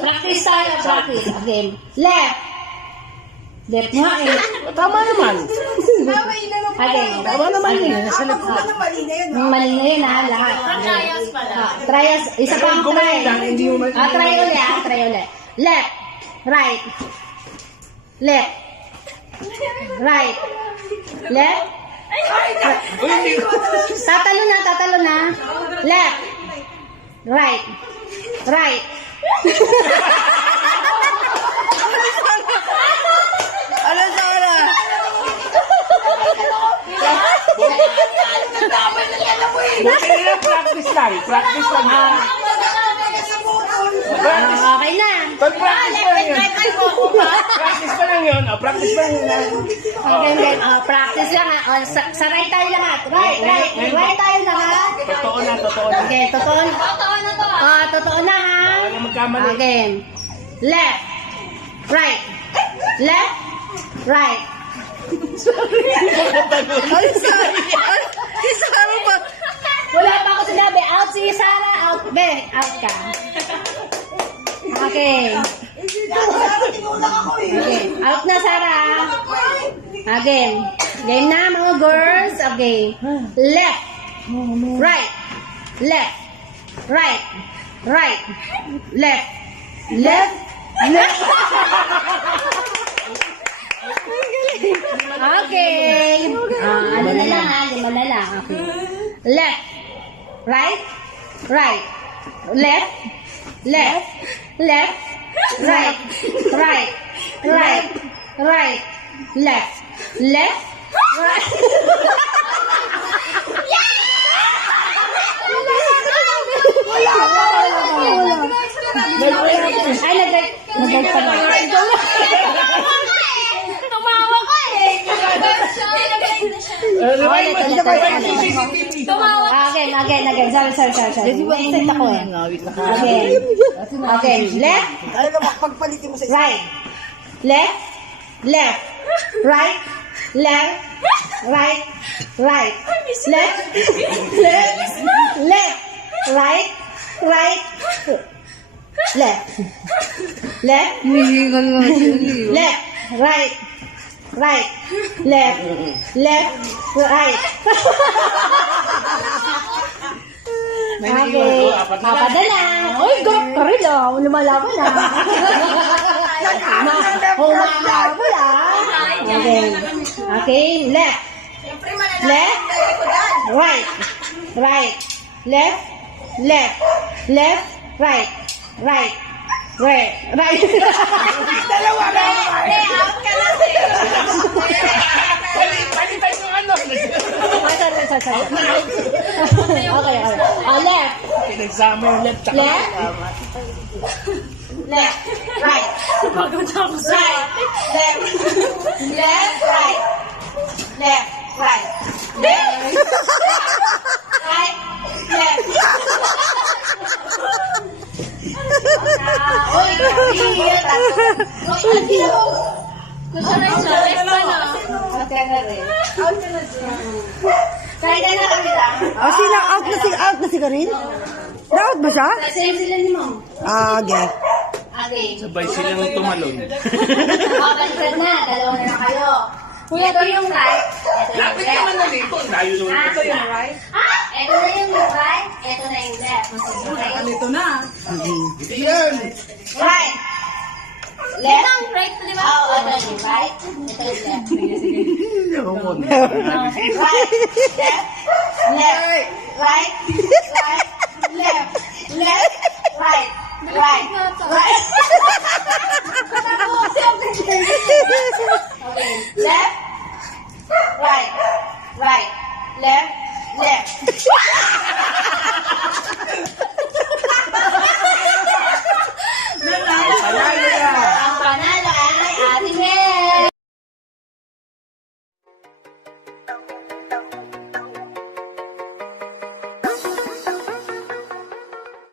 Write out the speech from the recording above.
Practice tayo, practice. Again. Left. Left nga eh. Tama naman. Again. Tama naman eh. Mali na yun ha, lahat. Trials pala. Trials. Isa pa ang try. Hindi mo man. Try ulit try ulit. Left. Right. Left. Right. Left. Tatalo na. Left. Right. Right. Ano sa wala? Buti nila practice lang. Practice lang ha. Okay na. Pag-practice pa lang yun. Practice pa lang yun. Practice pa lang yun. Okay. Practice lang ha. Sa right tayo lahat. Right tayo lahat. Totoo na. Okay, totoo. Totoo na to. Totoo na ha. Wala magkamali. Okay. Left. Right. Left. Right. Ay, sorry. Isama pa. Wala pa ako sinabi. Out si Sarah. Out. Be, out ka. Okay. Okay. Out na, Sarah. Again. Game na, mga girls. Okay. Left. Right. Left. Right. Right. Left. Left. Left. Okay. Ano na lang, lima na lang. Okay. Left. Right. Right. Left. Left. Left. Right. Right. Right. Right. Left. Left. Right. Ay, nag-like pa na. Tumawa ka eh. Tumawa. Again. Sorry. Wait ako eh. Again. Left. Pagpalitin mo sa Right. Left. Left. Right. Left. Right. Right. Left. Left. Left. Right. Right. Left. Left. Left. Right. Right. Left. Left. Right. Okay. Apat na lang. Uy, gawak ka rin ah. Lumalaban ah. Humalaban ah. Okay. Okay. Left. Left. Right. Right. Left. Left. Left. Right. Right. Right. Right. dalawa na. Out ka na Palitan yung ano. Okay. Left. Pinagsama yung left. Left. Left. Right. Right. Left. Left. Right. Left. Right. Left. Right. Left. Oy, Out na si Karin? Na-out ba siya? same sila ni Mom. Okay. Okay. Sabay silang tumalon. Baliktad na. Dalawa na kayo. Ito yung right. Lapit naman na dito. Layo naman. Ito yung right. Ito na yung right. Ito na yung left. Ito na. Hindi yan. Right. Left. Ang right, di ba? Ito yung right. Ito yung left. Ewan ko na. Right. Left. Left. Right.